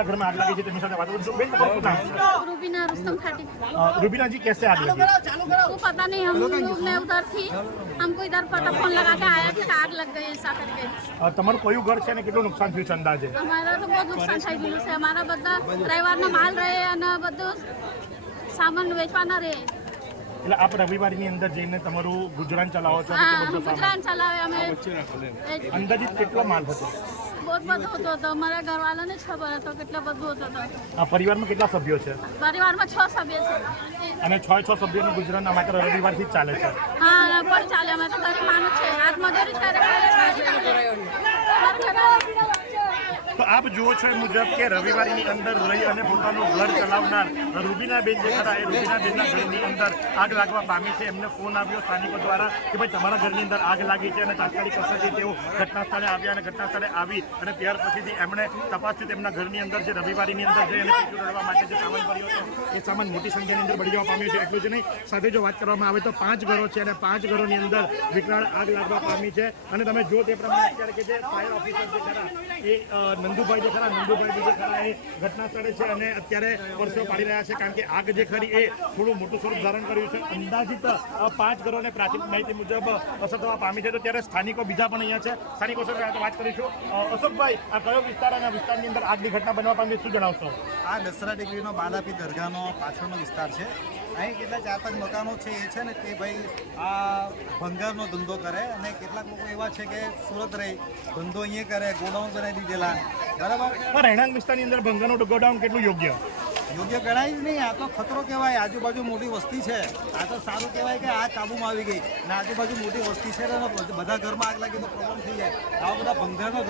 जिनका घर में आग लगी थी तेनी साथे बात करूं। बेन તમારું નામ છે? रूबीना रुस्तम खाटी। रूबीना जी कैसे आग लगी? वो पता नहीं, हम लोग मैं उधर थी, हमको इधर पता फोन लगा के आया कि आग लग गई ऐसा करके। તમારું કયું ઘર છે ને કેટલું નુકસાન થયું છે અંદાજે? અમારા તો બહુ નુકસાન થઈ ગયું છે, અમારા બધા રવિવારના માલ રહે અને બધું સામાન વેચવાના રહે। એટલે આપ રવિવારની અંદર જઈને તમારું ગુજરાન ચલાવો છો? હા, ગુજરાન ચલાવે અમે। અંદાજિત કેટલો માલ હતો? બહુ બધું હતો તો અમારા ઘરવાળાને જ ખબર હતો કેટલો બધું હતો તો। આ પરિવારમાં કેટલા સભ્યો છે? પરિવારમાં 6 સભ્ય છે અને 6 સભ્યોનું ગુજરાન માત્ર રવિવારથી જ ચાલે છે? હા, પણ ચાલે, અમે તો ગરીબ માણસ છે, હાથ મજૂરી કરે। તો આપ જુઓ છો એ મુજબ કે રવિવારની અંદર રહી અને પોતાનું ઘર ચલાવનાર રૂબીનાબેન જે ખરા એ રૂબીનાબેનના ઘરની અંદર આગ લાગવા પામી છે। એમને ફોન આવ્યો સ્થાનિકો દ્વારા કે ભાઈ તમારા ઘરની અંદર આગ લાગી છે અને તાત્કાલિક અસરથી તેઓ ઘટના સ્થળે આવ્યા અને ઘટના સ્થળે આવી અને ત્યાર પછીથી એમણે તપાસ્યું તેમના ઘરની અંદર જે રવિવારની અંદર જઈ અને પીછું રડવા માટે જે સામાન ભર્યો હતો એ સામાન મોટી સંખ્યાની અંદર બળી જવા પામ્યો છે। એટલું જ નહીં, સાથે જો વાત કરવામાં આવે તો 5 ઘરો છે અને 5 ઘરોની અંદર વિકરાળ આગ લાગવા પામી છે। અને તમે જો તે પ્રમાણે અત્યારે કે જે ફાયર ઓફિસર જે ખરા એ નંદુભાઈ જે ખરા નંદુભાઈ જે ખરા એ ઘટના સ્થળે છે અને અત્યારે પરસેવો પાડી રહ્યા છે કારણ કે આગ જે ખરી એ થોડું મોટું સ્વરૂપ ધારણ કર્યું છે। અંદાજિત 5 ઘરોને પ્રાથમિક માહિતી મુજબ અસર થવા પામી છે। તો ત્યારે સ્થાનિકો બીજા પણ અહીંયા છે, સ્થાનિકો સાથે વાત કરીશું। અશોકભાઈ, આ કયો વિસ્તાર અને વિસ્તારની અંદર આગની ઘટના બનવા પામી, શું જણાવશો? આ દસરા ડિગ્રીનો બાલાપી દરગાહનો પાછળનો વિસ્તાર છે। અહીં કેટલા 4-5 મકાનો છે એ છે ને કે ભાઈ આ ભંગારનો ધંધો કરે અને કેટલાક લોકો એવા છે કે સુરત રહી ધંધો અહીંયા કરે, ગોડાઉન બનાવી દીધેલા, બરાબર। રહેણાંક વિસ્તારની અંદર ભંગારનું ગોડાઉન કેટલું યોગ્ય ગણાય જ નહીં। આ તો ખતરો કહેવાય, આજુબાજુ મોટી વસ્તી છે, આ તો સારું કહેવાય કે આ કાબૂમાં આવી ગઈ ને આજુબાજુ મોટી વસ્તી છે ને બધા ઘરમાં આગ લાગી તો પ્રોબ્લેમ થઈ જાય। આવા બધા ભંગારનો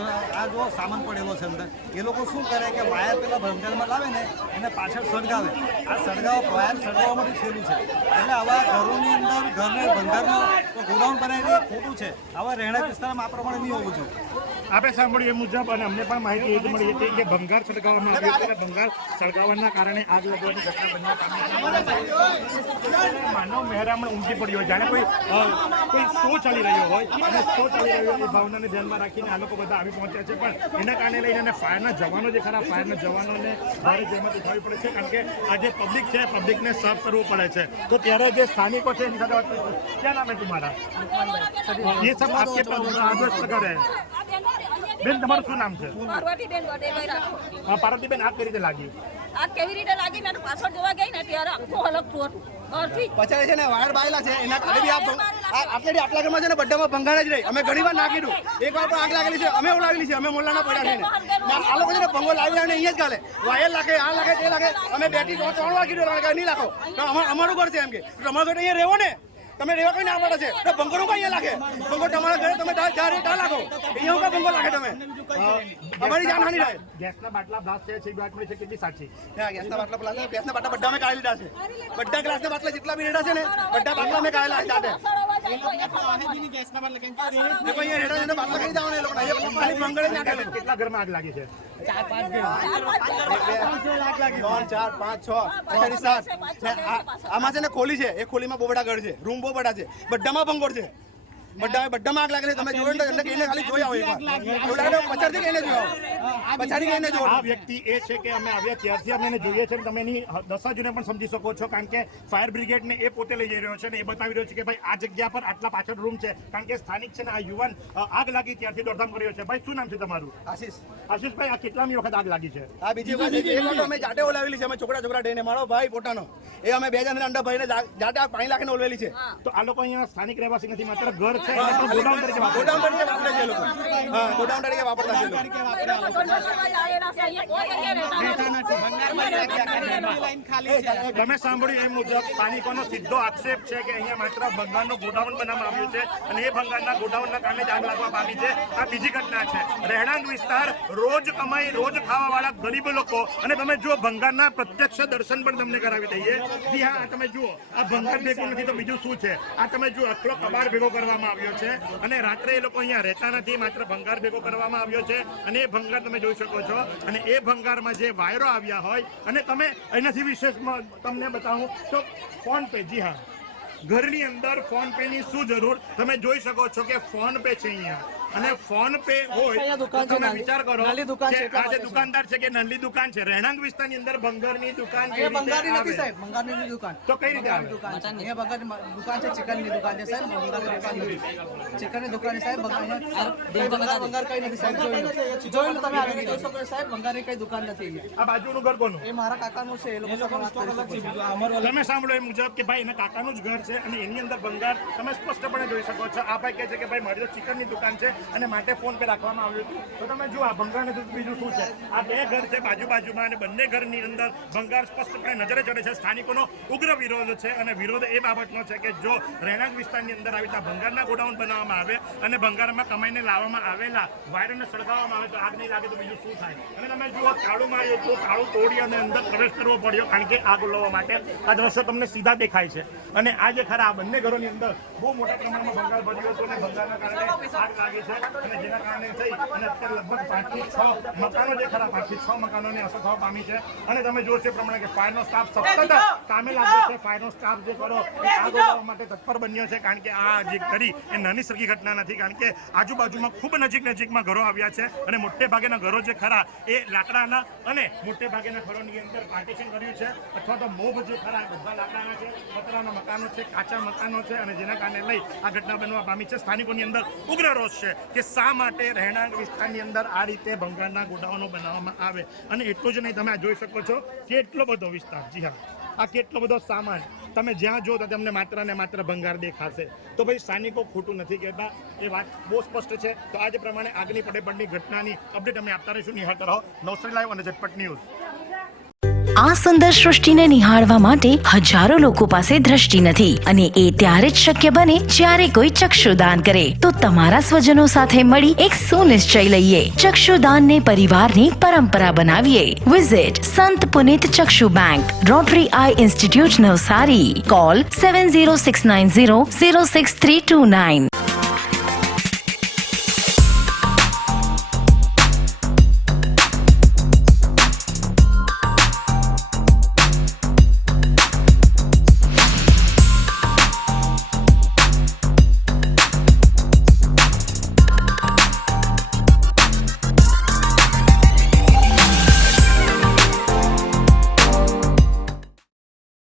આ જો સામાન પડેલો છે અંદર, એ લોકો શું કરે કે વાયર પેલા ભંગારમાં લાવે ને એને પાછળ સળગાવે, આ વાયર સળગાવવા માટે છેલ્લું છે। એટલે આવા ઘરોની અંદર ઘરને ભંગારનો ગોડાઉન બનાવી દે, ખોટું છે। આવા રહેણાંક વિસ્તારમાં આ પ્રમાણે નહીં હોવું જોઈએ। આપણે સાંભળ્યું એ મુજબ અને અમને પણ માહિતી એ મળી હતી કે ભંગાર સળગાવવામાં આવ્યો છે અને ભંગાર સળગાવવાના કારણે આગ લાગવાની ઘટના બનવા પામી છે। માનવ મહેરામણ ઉમટી પડ્યો, જાણે કોઈ શો ચાલી રહ્યો હોય અને શો ચાલી રહ્યો એ ભાવનાને ધ્યાનમાં રાખીને આ લોકો બધા આવી પહોંચ્યા છે। પણ એના કારણે લઈને અને ફાયરના જવાનો જે ખરા ફાયરના જવાનોને ભારે જહેમત ઉઠાવવી પડે છે કારણ કે આ જે પબ્લિક છે પબ્લિકને સર્વ કરવું પડે છે। તો ત્યારે જે સ્થાનિકો છે એની સાથે વાત કરીશું। ક્યાં નામ હે तुम्हारा? ये सब आपके आदर्श घर है। બેન, તમારું શું નામ છે? પાર્વતીબેન વડેભાઈ રાઠોડ। પાર્વતીબેન, આગ કેવી રીતે લાગી? આગ કેવી રીતે લાગી મેં પાછળ જોવા ગઈ ને ત્યારે આખું હલકતું હતું ઘરથી। પચાસ છે ને વાયર બાયલા છે એના કારણે બી આટલા ઘરમાં છે ને બધામાં ભંગાર જ રહી। અમે ઘણી વાર નાખી દઉં, એક વાર પણ આગ લાગેલી છે, અમે ઉડાવેલી છે, અમે મોલ્લાના પડ્યા છે ને આ લોકો છે ને ભંગો લાવી લાવીને અહીંયા જ ગાલે, વાયર લાગે, આ લાગે, તે લાગે। અમે 2-3 વાર કીધું નહીં લાખો, અમારું ઘર છે એમ કે તમારું ઘર અહીંયા રહેવો ને, તમે રેવા કોઈ ના પડે છે તો ભંગોનું કઈ અહીંયા લાગે? ભંગો તમારા ઘરે તમે ત્યાં લાગો, અહીંયા કા ભંગો લાગે? તમે અમારી જાનહાની થાય। ગેસના બાટલા બ્લાસ્ટ થયા છે, વાત મળી છે કેટલી સાચી? ગેસના બાટલા બધા અમે કાઢી લીધા છે, બધા ગ્લાસના બાટલા જેટલા બી રેડા છે ને બધા બાટલા અમે કાઢેલા છે જાતે। કેટલા ઘરમાં આગ લાગી છે? 4-5 7 આમાં છે ને ખોલી છે, એ ખોલીમાં બહુ બધા ઘર છે, રૂમ બહુ બધા છે, બધામાં ભંગોળ છે, બધામાં આગ લાગેલી। તમે જોયો ને કહીને ખાલી જોઈ આવો એકવાર, પછાડથી કહીને જોઈ આવો, પછાડી કહીને જોવો। આ વ્યક્તિ એ છે કે અમે આવ્યા ત્યારથી અમે એને જોઈએ છે, તમે એની દશા જોઈને પણ સમજી શકો છો કારણ કે ફાયર બ્રિગેડને એ પોતે લઈ જઈ રહ્યો છે અને એ બતાવી રહ્યો છે કે ભાઈ આ જગ્યા પર આટલા પાછળ રૂમ છે કારણ કે સ્થાનિક છે ને આ યુવાન આગ લાગી ત્યારથી દોડધામ કર્યો છે। ભાઈ, શું નામ છે તમારું? આશીષભાઈ, આ કેટલામી વખત આગ લાગી છે? આ બીજી વખત અમે જાતે ઓલાવેલી છે, અમે છોકરા થઈને, મારો ભાઈ પોતાનો, એ અમે 2 જણ અંડા ભરીને જાતે આગ પાણી લાખીને ઓલવેલી છે। તો આ લોકો અહીંયા સ્થાનિક રહેવાસી નથી, માત્ર ઘર છે ગોડાઉન તરીકે વાપરે છે લોકો। હા, ગોડાઉન તરીકે વાપરતા છે લોકો। તમે સાંભળ્યું એ મુજબ સ્થાનિકોનો સીધો આક્ષેપ છે કે અહીંયા માત્ર ભંગારનું ગોડાઉન બનાવવામાં આવ્યું છે અને એ ભંગારના ગોડાઉનના કારણે આગ લાગવા પામી છે। આ બીજી ઘટના છે, રહેણાંક વિસ્તાર, રોજ કમાઈ રોજ ખાવા વાળા ગરીબ લોકો। અને તમે જુઓ ભંગારના પ્રત્યક્ષ દર્શન પણ તમને કરાવી દઈએ। જી હા, તમે જુઓ આ ભંગાર ભેગું નથી તો બીજું શું છે? આ તમે જુઓ આટલો કબાડ ભેગો કરવામાં આવ્યો છે અને રાત્રે એ લોકો અહીંયા રહેતા નથી, માત્ર ભંગાર ભેગો કરવામાં આવ્યો છે અને એ ભંગાર તમે જોઈ શકો છો અને એ ભંગારમાં જે વાયરો આવ્યા હોય અને તમે એનાથી વિશેષમાં તમને બતાવું તો ફોન પે। જી હા, ઘરની અંદર ફોન પે ની શું જરૂર? તમે જોઈ શકો છો કે ફોન પે છે, અહીંયા અને ફોન પે હોય તો તમે વિચાર કરો કે આ જે દુકાનદાર છે કે નાની દુકાન છે રહેણાંક વિસ્તારની અંદર ભંગારની દુકાન છે બંગાળી નથી સાહેબ, બંગાળની દુકાન. તો કઈ રીતે આવે દુકાન છે. અહીંયા બંગાળની દુકાન છે, ચિકનની દુકાન છે સાહેબ, બંગાળની દુકાન નથી. ચિકનની દુકાન છે સાહેબ, બંગાળ કઈ નથી સાહેબ. જોઈ લો તમે આવીને જોઈ શકો છો સાહેબ, બંગાળની કઈ દુકાન નથી અહીંયા. આ બાજુનું ઘર કોનું? એ મારા કાકાનું છે, એ લોકો સાથે વાત કરી શકો છો. તમે સાંભળો એ મુજબ કે ભાઈ એના કાકાનું જ ઘર છે અને એની અંદર ભંગાર તમે સ્પષ્ટપણે જોઈ શકો છો. આ ભાઈ કહે છે કે ભાઈ મારી તો ચિકનની દુકાન છે અને માટે ફોન પે રાખવામાં આવ્યું હતું. તો તમે જુઓ આ ભંગારને બીજું શું છે. આ બે ઘર છે બાજુમાં અને બંને ઘરની અંદર ભંગાર સ્પષ્ટપણે નજરે ચડે છે. સ્થાનિકોનો ઉગ્ર વિરોધ છે અને વિરોધ એ બાબતનો છે કે જો રહેણાંક વિસ્તારની અંદર આવી રીતે ભંગારના ગોડાઉન બનાવવામાં આવે અને ભંગારમાં કમાઈને લાવવામાં આવેલા વાયરને સળગાવવામાં આવે તો આગ નહીં લાગે તો બીજું શું થાય. અને તમે જુઓ તાળું માર્યું તો તાળું તોડી અને અંદર પ્રવેશ કરવો પડ્યો કારણ કે આગ ઓલવવા માટે. આ દ્રશ્યો તમને સીધા દેખાય છે અને આ જે ખરા બંને ઘરોની અંદર બહુ મોટા પ્રમાણમાં ભંગાર ભર્યો હતો અને ભંગારના કારણે આગ લાગી છે અને જેના કારણે થઈ અને અત્યારે લગભગ 5 થી 6 મકાનો જે ખરા 5 થી 6 મકાનોને અસર થવા પામી છે. અને તમે જોશો એ પ્રમાણે કે ફાયરનો સ્ટાફ સતત કામે લાગ્યો છે. ફાયરનો સ્ટાફ જે કરો એ આગ ઓલવવા માટે તત્પર બન્યો છે કારણ કે આ જે કરી એ નાની સરખી ઘટના નથી કારણ કે આજુબાજુમાં ખૂબ નજીકમાં ઘરો આવ્યા છે અને મોટે ભાગેના ઘરો જે ખરા એ લાકડાના અને મોટે ભાગેના ઘરોની અંદર પાર્ટીશન કર્યું છે અથવા તો મોભ જે ખરા બધા લાકડાના છે, પતરાના મકાનો છે, કાચા મકાનો છે અને જેના કારણે લઈ આ ઘટના બનવા પામી છે. સ્થાનિકોની અંદર ઉગ્ર રોષ છે કે શા માટે રહેણાંક વિસ્તારની અંદર આ રીતે ભંગારના ગોડાઉનો બનાવવામાં આવે. અને એટલું જ નહીં, તમે આ જોઈ શકો છો કેટલો બધો વિસ્તાર. જી હા, આ કેટલો બધો સામાન તમે જ્યાં જો તો તમને માત્ર ને માત્ર ભંગાર દેખાશે. તો ભાઈ સ્થાનિકો ખોટું નથી કહેતા, એ વાત બહુ સ્પષ્ટ છે. તો આ જ પ્રમાણે આગની પડેપડની ઘટનાની અપડેટ અમે આપતા રહીશું. નિહાળતા રહો નવસારી લાઈવ અને ઝટપટ ન્યૂઝ. આ સુંદર સૃષ્ટિને નિહાળવા માટે હજારો લોકો પાસે દ્રષ્ટિ નથી અને એ ત્યારે જ શક્ય બને જ્યારે કોઈ ચક્ષુદાન કરે. તો તમારા સ્વજનો સાથે મળી એક સુનિશ્ચય લઈએ, ચક્ષુદાનને પરિવારની પરંપરા બનાવીએ. Visit Sant Punit Chakshu bank, Rotary eye institute Navsari. Call 7069006329.